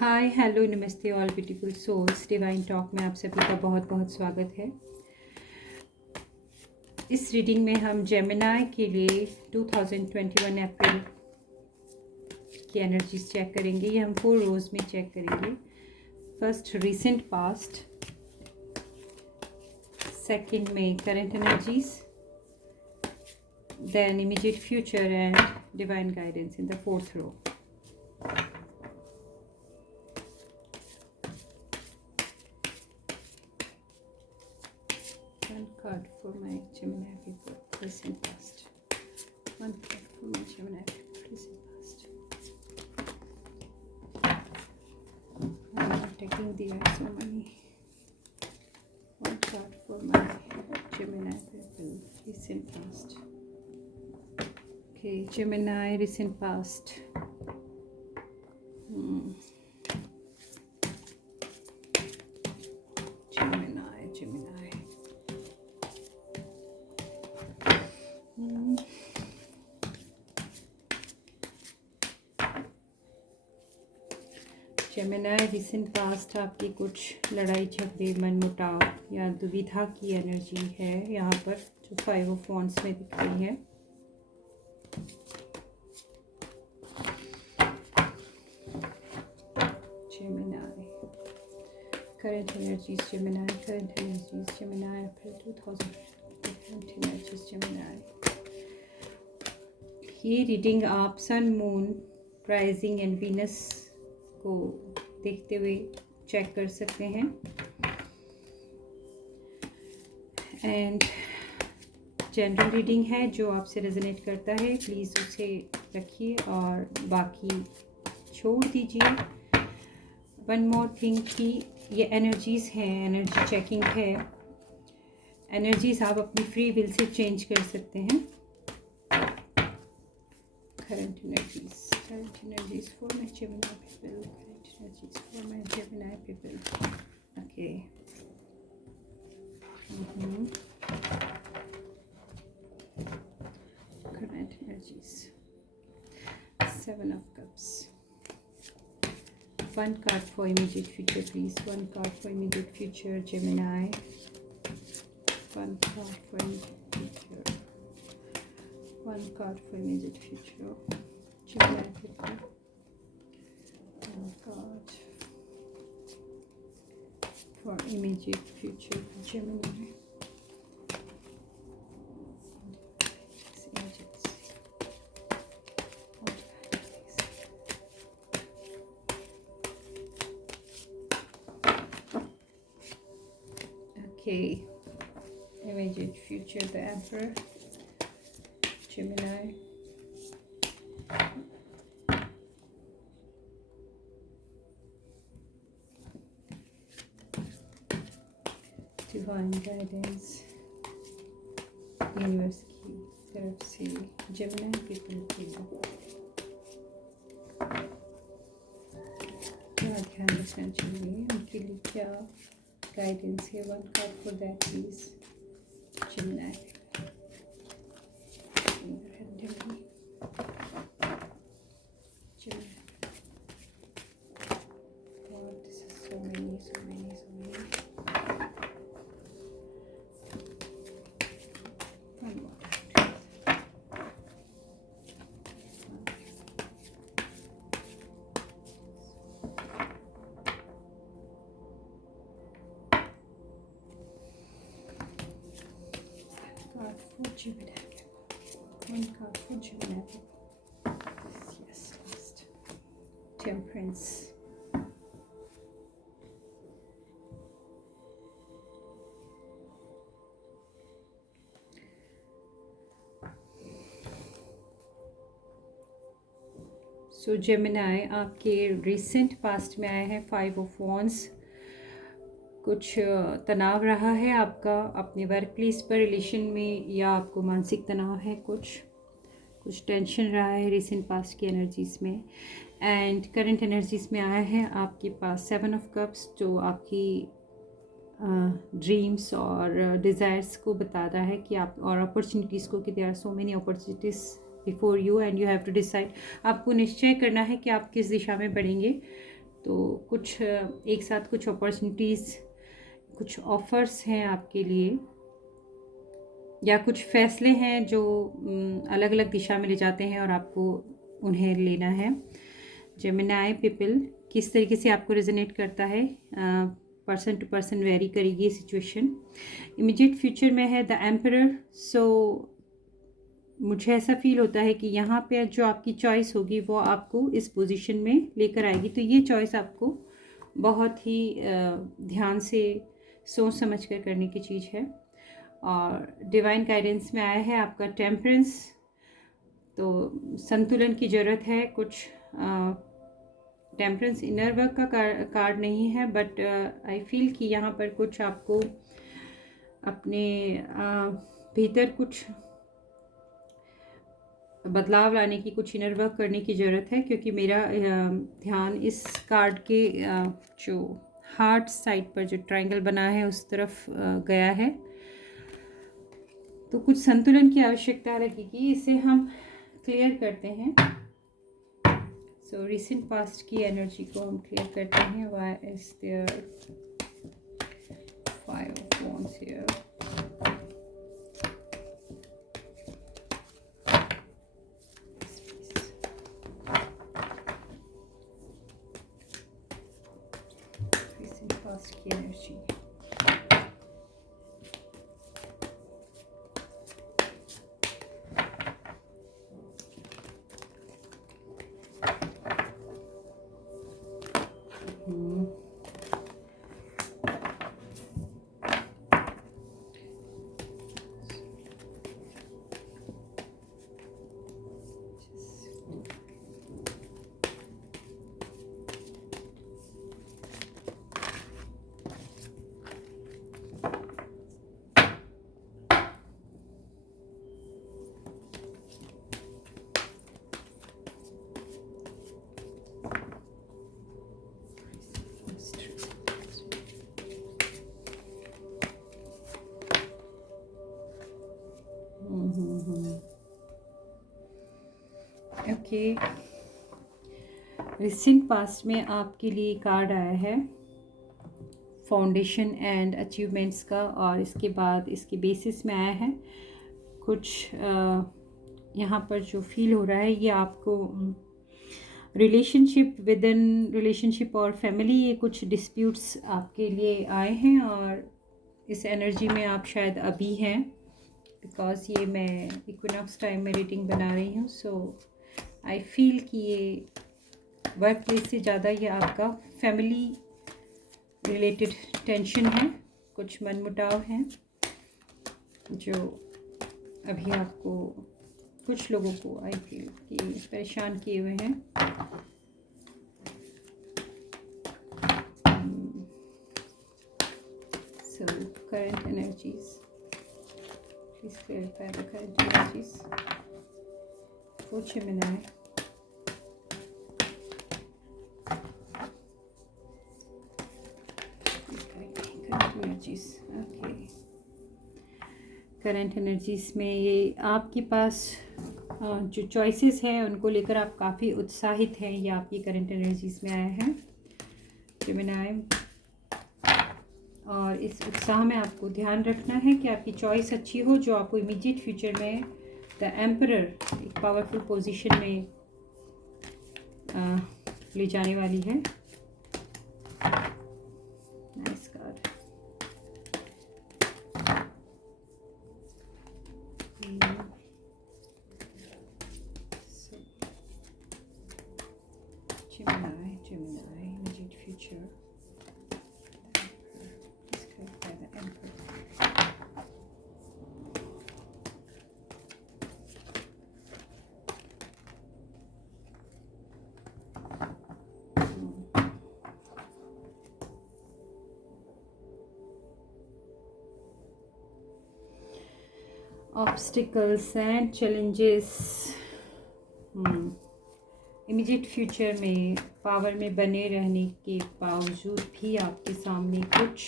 हाय hello namaste all beautiful souls divine talk में आप सभी का बहुत बहुत स्वागत है। इस रीडिंग में हम जेमिनाई के लिए 2021 अप्रैल की एनर्जीज चेक करेंगे। ये हम 4 रोज में चेक करेंगे। फर्स्ट रीसेंट पास्ट, सेकंड में current energies, then immediate future and divine guidance in the fourth row. One card for my Gemini people, recent past. One card for my Gemini people, recent past. I'm not taking the so many. One card for my Gemini people, recent past. Okay, Gemini, recent past. Gemini. Gemini recent past आपकी कुछ लड़ाई झगड़े मनमुटाव या दुविधा की energy है यहाँ पर, जो 5 ऑफ वॉन्ड्स में दिख रही है। Gemini current energies, Gemini current energies, Gemini April 2020 energies, Gemini. ये रीडिंग आप sun, moon, rising and Venus को देखते हुए चेक कर सकते हैं। एंड जनरल रीडिंग है, जो आपसे रेजोनेट करता है प्लीज़ उसे रखिए और बाकी छोड़ दीजिए। वन मोर थिंग कि ये एनर्जीज़ हैं, एनर्जी चेकिंग है। एनर्जीज़ आप अपनी फ्री विल से चेंज कर सकते हैं। Current energies for my Gemini people. Current energies for my Gemini people. Okay. Current energies. 7 of Cups. One card for immediate future, please. One card for immediate future, Gemini. One card for immediate future. One card for immediate future, Gemini people. One card for immediate future, Gemini. Okay, immediate future, the Emperor. Gemini. Divine guidance, universe की तरफ से Gemini people के क्या ध्यान रखना चाहिए, उनके लिए क्या गाइडेंस है। One card for that please, Gemini. Gemini. One card for Gemini. Yes, last. Temperance. So Gemini आपके रिसेंट पास्ट में आए हैं 5 ऑफ वॉन्ड्स। कुछ तनाव रहा है आपका अपने वर्क प्लेस पर, रिलेशन में, या आपको मानसिक तनाव है, कुछ टेंशन रहा है रिसेंट पास्ट की एनर्जीज़ में। एंड करंट एनर्जीज़ में आया है आपके पास 7 ऑफ कप्स, जो आपकी ड्रीम्स और डिज़ायर्स को बताता है कि आप, और अपॉर्चुनिटीज़ को, कि there are so many opportunities before you and you have to decide. आपको निश्चय करना है कि आप किस दिशा में बढ़ेंगे। तो कुछ एक साथ कुछ अपॉर्चुनिटीज़, कुछ ऑफ़र्स हैं आपके लिए, या कुछ फ़ैसले हैं जो अलग अलग दिशा में ले जाते हैं और आपको उन्हें लेना है। जेमिनी पीपल, किस तरीके से आपको रेजोनेट करता है, पर्सन टू पर्सन वेरी करेगी ये सिचुएशन। इमीडिएट फ्यूचर में है द एम्परर। सो मुझे ऐसा फील होता है कि यहाँ पे जो आपकी चॉइस होगी वो आपको इस पोजीशन में लेकर आएगी। तो ये चॉइस आपको बहुत ही ध्यान से सोच समझ कर करने की चीज़ है। और डिवाइन गाइडेंस में आया है आपका टेम्परेंस। तो संतुलन की ज़रूरत है। कुछ टेम्परेंस इनर वर्क का कार्ड नहीं है, बट आई फील कि यहाँ पर कुछ आपको अपने भीतर कुछ बदलाव लाने की, कुछ इनर वर्क करने की ज़रूरत है, क्योंकि मेरा ध्यान इस कार्ड के जो हार्ट साइड पर जो ट्रायंगल बना है उस तरफ गया है। तो कुछ संतुलन की आवश्यकता लगेगी, इसे हम क्लियर करते हैं। सो रिसेंट पास्ट की एनर्जी को हम क्लियर करते हैं। Why is there 5 of wands here? Recent past की एनर्जी। ओके, रिसेंट पास्ट में आपके लिए कार्ड आया है फाउंडेशन एंड अचीवमेंट्स का, और इसके बाद इसके बेसिस में आया है कुछ यहाँ पर जो फील हो रहा है ये आपको रिलेशनशिप, विद इन रिलेशनशिप और फैमिली, ये कुछ डिस्प्यूट्स आपके लिए आए हैं और इस एनर्जी में आप शायद अभी हैं, बिकॉज ये मैं इक्विनॉक्स टाइम में रीडिंग बना रही हूँ। सो आई फील कि ये वर्क प्लेस से ज़्यादा ये आपका फैमिली रिलेटेड टेंशन है, कुछ मनमुटाव हैं जो अभी आपको, कुछ लोगों को आई फील कि परेशान किए हुए हैं। So current energies, please clarify the current energies for Gemini. Okay, current energies में ये आपके पास जो चॉइसेस हैं उनको लेकर आप काफ़ी उत्साहित हैं, ये आपकी करंट एनर्जीज में आया है जेमिनी। और इस उत्साह में आपको ध्यान रखना है कि आपकी चॉइस अच्छी हो, जो आपको इमीडिएट फ्यूचर में द एम्परर एक पावरफुल पोजीशन में ले जाने वाली है। Nice card. Gemini, immediate future. Described by the Emperor. Obstacles and challenges. Immediate future में पावर में बने रहने के बावजूद भी आपके सामने कुछ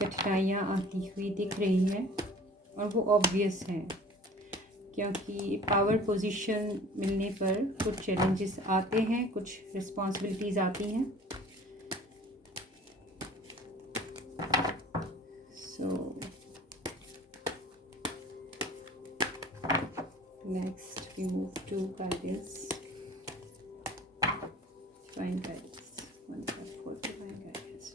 कठिनाइयाँ आती हुई दिख रही हैं, और वो ऑब्वियस हैं क्योंकि पावर पोजीशन मिलने पर कुछ चैलेंजेस आते हैं, कुछ रिस्पॉन्सिबिलिटीज़ आती हैं। So next we move to guidance, divine guidance, 1 for divine guidance,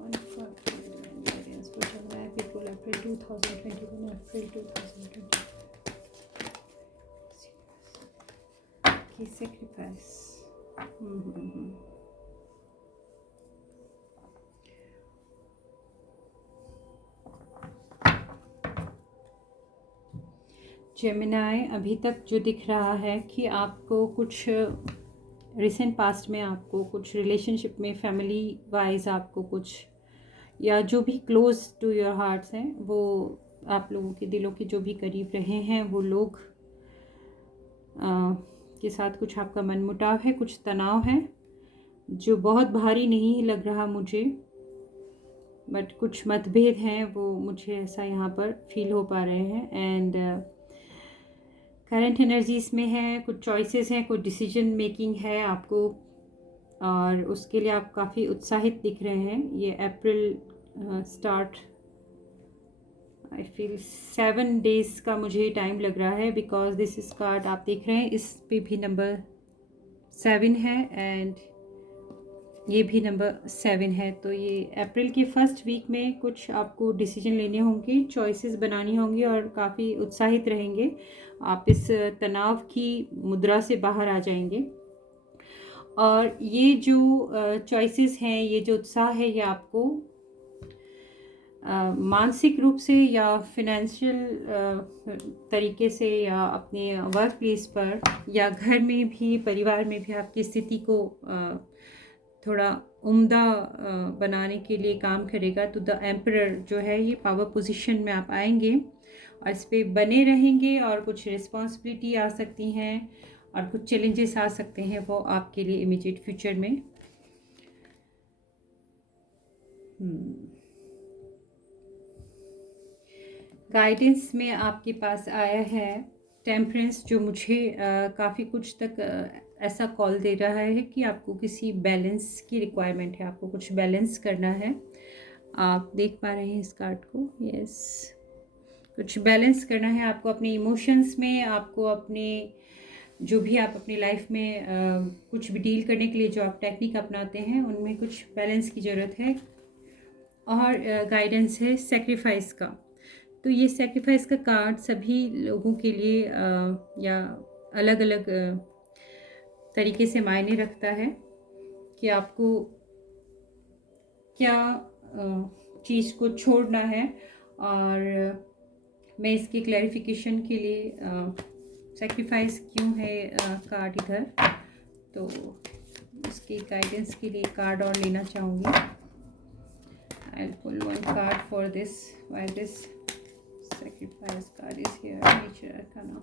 1 for divine guidance for Gemini people, April 2021, April 2021. Okay, sacrifice. Gemini, अभी तक जो दिख रहा है कि आपको कुछ रिसेंट पास्ट में आपको कुछ रिलेशनशिप में फैमिली वाइज आपको कुछ, या जो भी क्लोज टू योर हार्ट्स हैं, वो आप लोगों के दिलों के जो भी करीब रहे हैं, वो लोग के साथ कुछ आपका मनमुटाव है, कुछ तनाव है जो बहुत भारी नहीं लग रहा मुझे, बट कुछ मतभेद हैं, वो मुझे ऐसा यहाँ पर फील हो पा रहे हैं। एंड करंट एनर्जीज में है, कुछ चॉइसेस हैं, कुछ डिसीजन मेकिंग है आपको, और उसके लिए आप काफ़ी उत्साहित दिख रहे हैं। ये अप्रैल स्टार्ट, आई फील 7 days का मुझे टाइम लग रहा है, बिकॉज दिस इज कार्ड आप देख रहे हैं, इस पे भी नंबर 7 है एंड ये भी नंबर 7 है। तो ये अप्रैल के फर्स्ट वीक में कुछ आपको डिसीजन लेने होंगे, चॉइसेस बनानी होंगी और काफ़ी उत्साहित रहेंगे। आप इस तनाव की मुद्रा से बाहर आ जाएंगे, और ये जो चॉइसेस हैं, ये जो उत्साह है, ये आपको मानसिक रूप से या फिनेंशियल तरीके से, या अपने वर्क प्लेस पर या घर में भी, परिवार में भी आपकी स्थिति को थोड़ा उम्दा बनाने के लिए काम करेगा। तो द एम्परर जो है, ये पावर पोजीशन में आप आएंगे और इस पर बने रहेंगे, और कुछ रिस्पॉन्सिबिलिटी आ सकती हैं और कुछ चैलेंजेस आ सकते हैं, वो आपके लिए इमीडिएट फ्यूचर में। गाइडेंस में आपके पास आया है टेम्परेंस, जो मुझे काफ़ी कुछ तक ऐसा कॉल दे रहा है कि आपको किसी बैलेंस की रिक्वायरमेंट है, आपको कुछ बैलेंस करना है। आप देख पा रहे हैं इस कार्ड को, यस, कुछ बैलेंस करना है आपको अपने इमोशंस में, आपको अपने जो भी आप अपनी लाइफ में कुछ भी डील करने के लिए जो आप टेक्निक अपनाते हैं, उनमें कुछ बैलेंस की ज़रूरत है। और गाइडेंस है सेक्रीफाइस का। तो ये सेक्रीफाइस का कार्ड सभी लोगों के लिए या अलग अलग तरीके से मायने रखता है कि आपको क्या चीज़ को छोड़ना है। और मैं इसकी क्लैरिफिकेशन के लिए सेक्रीफाइस क्यों है कार्ड इधर, तो इसकी गाइडेंस के लिए कार्ड और लेना चाहूँगी। I will pull 1 card for this, why this sacrifice card is here, nature arcana.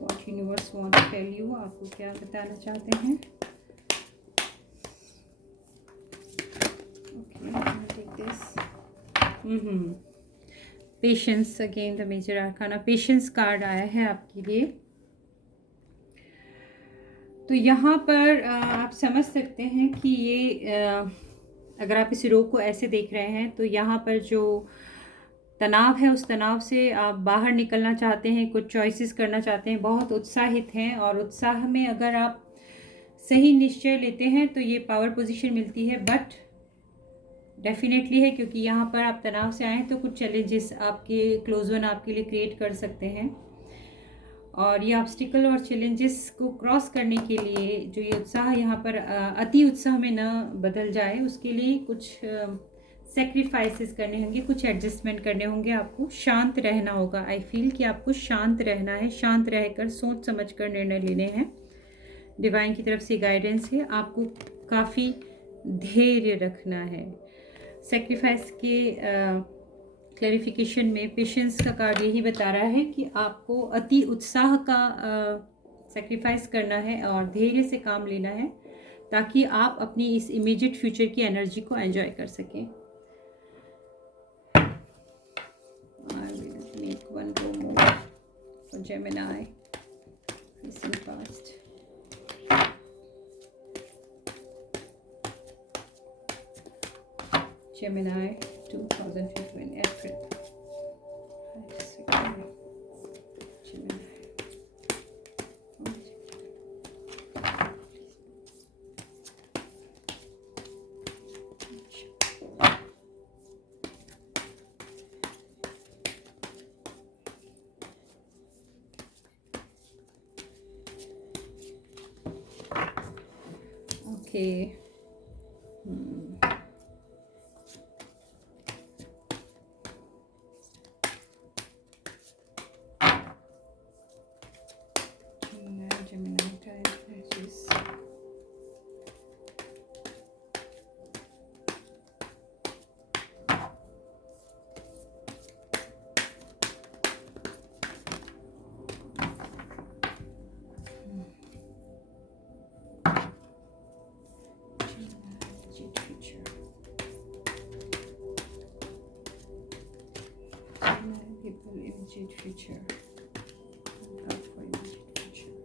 What universe want to tell you, आपको क्या बताना चाहते हैं। Okay, I'll take this. Patience, again the major arcana, patience card आया है आपके लिए। तो यहाँ पर आप समझ सकते हैं कि ये अगर आप इस रोग को ऐसे देख रहे हैं, तो यहाँ पर जो तनाव है, उस तनाव से आप बाहर निकलना चाहते हैं, कुछ चॉइसेस करना चाहते हैं, बहुत उत्साहित हैं, और उत्साह में अगर आप सही निश्चय लेते हैं तो ये पावर पोजीशन मिलती है। बट डेफिनेटली है, क्योंकि यहाँ पर आप तनाव से आए हैं, तो कुछ चैलेंजेस आपके क्लोज वन आपके लिए क्रिएट कर सकते हैं, और ये ऑब्स्टिकल और चैलेंजेस को क्रॉस करने के लिए जो ये उत्साह यहाँ पर अति उत्साह में न बदल जाए, उसके लिए कुछ सेक्रीफाइसेस करने होंगे, कुछ एडजस्टमेंट करने होंगे, आपको शांत रहना होगा। आई फील कि आपको शांत रहना है, शांत रहकर सोच समझकर निर्णय लेने हैं। डिवाइन की तरफ से गाइडेंस है, आपको काफ़ी धैर्य रखना है। सेक्रीफाइस के क्लैरिफिकेशन में पेशेंस का कार्ड यही बता रहा है कि आपको अति उत्साह का सेक्रीफाइस करना है और धैर्य से काम लेना है, ताकि आप अपनी इस इमीडिएट फ्यूचर की एनर्जी को एंजॉय कर सकें। Gemini, recent past. Gemini 2015 April. Gemini. Okay. Gemini type energies. People immediate future. Out for immediate future.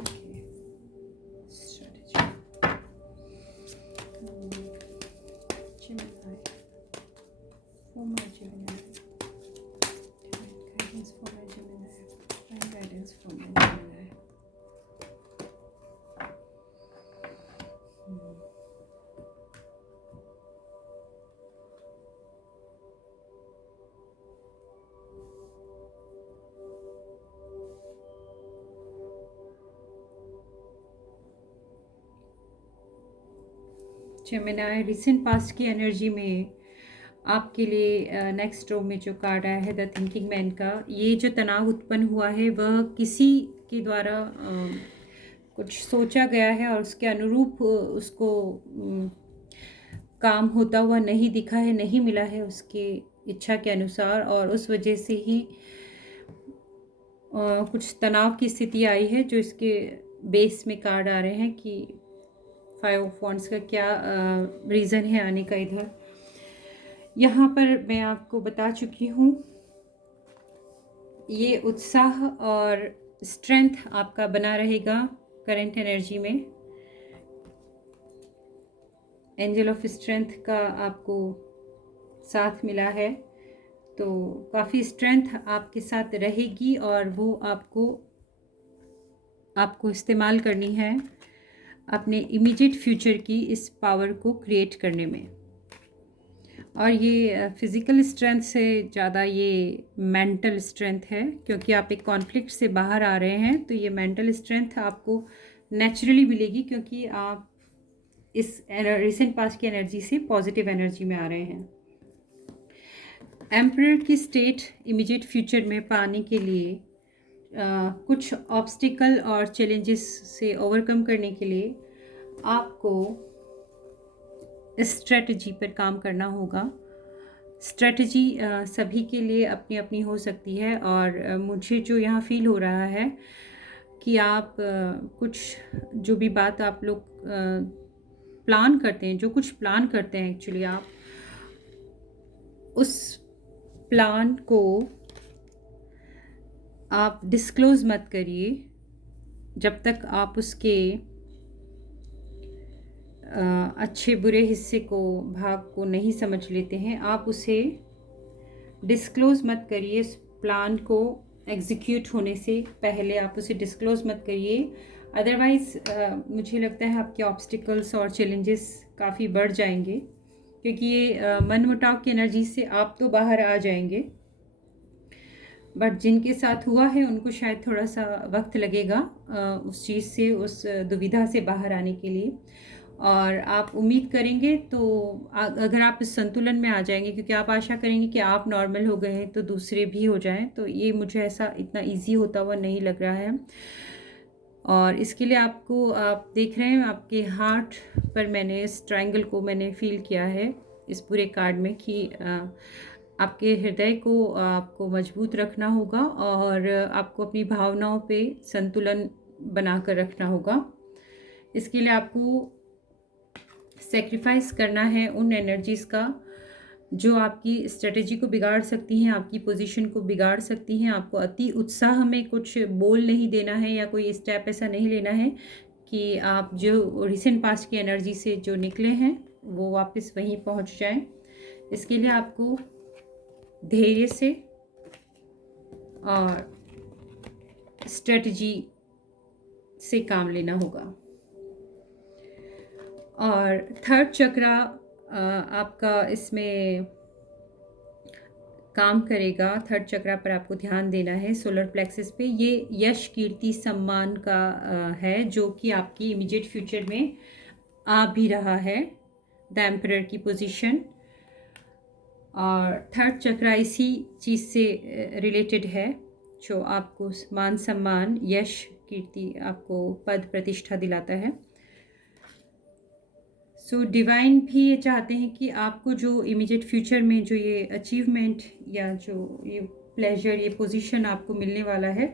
Okay. Strategy. Gemini. For my Gemini. Divine guidance for my Gemini. Divine guidance for my Gemini. Gemini recent past की energy में आपके लिए next row में जो card आया है the thinking man का, ये जो तनाव उत्पन्न हुआ है वह किसी के द्वारा कुछ सोचा गया है और उसके अनुरूप उसको काम होता हुआ नहीं दिखा है, नहीं मिला है उसके इच्छा के अनुसार, और उस वजह से ही कुछ तनाव की स्थिति आई है। जो इसके बेस में कार्ड आ रहे हैं कि 5 ऑफ वॉन्ड्स का क्या रीज़न है आने का इधर। यहाँ पर मैं आपको बता चुकी हूँ, ये उत्साह और स्ट्रेंथ आपका बना रहेगा करंट एनर्जी में। एंजल ऑफ स्ट्रेंथ का आपको साथ मिला है, तो काफ़ी स्ट्रेंथ आपके साथ रहेगी और वो आपको इस्तेमाल करनी है अपने इमीडिएट फ्यूचर की इस पावर को क्रिएट करने में। और ये फिज़िकल स्ट्रेंथ से ज़्यादा ये मेंटल स्ट्रेंथ है, क्योंकि आप एक कॉन्फ्लिक्ट से बाहर आ रहे हैं, तो ये मेंटल स्ट्रेंथ आपको नेचुरली मिलेगी, क्योंकि आप इस रिसेंट पास्ट की एनर्जी से पॉजिटिव एनर्जी में आ रहे हैं। एम्परर की स्टेट इमीडिएट फ्यूचर में पाने के लिए कुछ ऑब्स्टिकल और चैलेंजेस से ओवरकम करने के लिए आपको स्ट्रेटजी पर काम करना होगा। स्ट्रेटजी सभी के लिए अपनी अपनी हो सकती है, और मुझे जो यहाँ फील हो रहा है कि आप कुछ जो भी बात आप लोग प्लान करते हैं, जो कुछ प्लान करते हैं एक्चुअली, आप उस प्लान को आप डिस्क्लोज़ मत करिए जब तक आप उसके अच्छे बुरे हिस्से को, भाग को नहीं समझ लेते हैं। आप उसे डिस्क्लोज़ मत करिए, इस प्लान को एग्जीक्यूट होने से पहले आप उसे डिस्क्लोज़ मत करिए। अदरवाइज़ मुझे लगता है आपके ऑब्स्टिकल्स और चैलेंजेस काफ़ी बढ़ जाएंगे, क्योंकि ये मनमुटाव की एनर्जी से आप तो बाहर आ जाएंगे, बट जिनके साथ हुआ है उनको शायद थोड़ा सा वक्त लगेगा उस चीज़ से, उस दुविधा से बाहर आने के लिए। और आप उम्मीद करेंगे तो अगर आप इस संतुलन में आ जाएंगे, क्योंकि आप आशा करेंगे कि आप नॉर्मल हो गए हैं तो दूसरे भी हो जाएं, तो ये मुझे ऐसा इतना इजी होता हुआ नहीं लग रहा है। और इसके लिए आपको, आप देख रहे हैं आपके हार्ट पर मैंने इस ट्रायंगल को मैंने फील किया है इस पूरे कार्ड में, कि आपके हृदय को आपको मजबूत रखना होगा और आपको अपनी भावनाओं पे संतुलन बना कर रखना होगा। इसके लिए आपको सेक्रीफाइस करना है उन एनर्जीज़ का जो आपकी स्ट्रेटजी को बिगाड़ सकती हैं, आपकी पोजीशन को बिगाड़ सकती हैं। आपको अति उत्साह में कुछ बोल नहीं देना है या कोई स्टेप ऐसा नहीं लेना है कि आप जो रिसेंट पास्ट की एनर्जी से जो निकले हैं वो वापस वहीं पहुंच जाएं। इसके लिए आपको धैर्य से और स्ट्रेटजी से काम लेना होगा। और थर्ड चक्रा आपका इसमें काम करेगा। थर्ड चक्रा पर आपको ध्यान देना है, सोलर प्लेक्सस पे। ये यश, कीर्ति, सम्मान का है, जो कि आपकी इमीडिएट फ्यूचर में आ भी रहा है, द एम्परर की पोजीशन। और थर्ड चक्रा इसी चीज़ से रिलेटेड है, जो आपको मान सम्मान, यश, कीर्ति, आपको पद प्रतिष्ठा दिलाता है। सो डिवाइन भी ये चाहते हैं कि आपको जो इमीडिएट फ्यूचर में जो ये अचीवमेंट या जो ये प्लेजर, ये पोजीशन आपको मिलने वाला है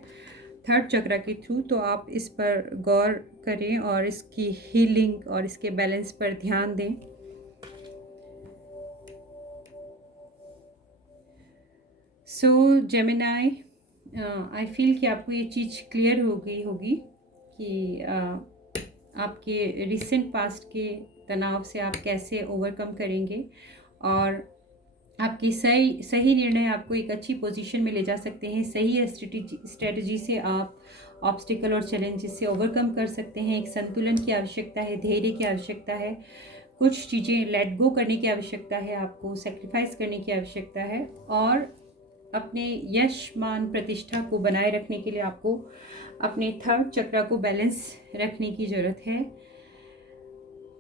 थर्ड चक्रा के थ्रू, तो आप इस पर गौर करें और इसकी हीलिंग और इसके बैलेंस पर ध्यान दें। सो जेमिनाई, आई फील कि आपको ये चीज़ क्लियर हो गई होगी कि आपके रिसेंट पास्ट के तनाव से आप कैसे ओवरकम करेंगे और आपकी सही निर्णय आपको एक अच्छी पोजीशन में ले जा सकते हैं। सही स्ट्रेटजी से आप ऑब्स्टिकल और चैलेंजेस से ओवरकम कर सकते हैं। एक संतुलन की आवश्यकता है, धैर्य की आवश्यकता है, कुछ चीज़ें लेट गो करने की आवश्यकता है, आपको सेक्रीफाइस करने की आवश्यकता है और अपने यश, मान, प्रतिष्ठा को बनाए रखने के लिए आपको अपने थर्ड चक्रा को बैलेंस रखने की ज़रूरत है।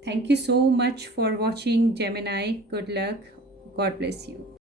Thank you so much for watching, Gemini. Good luck. God bless you.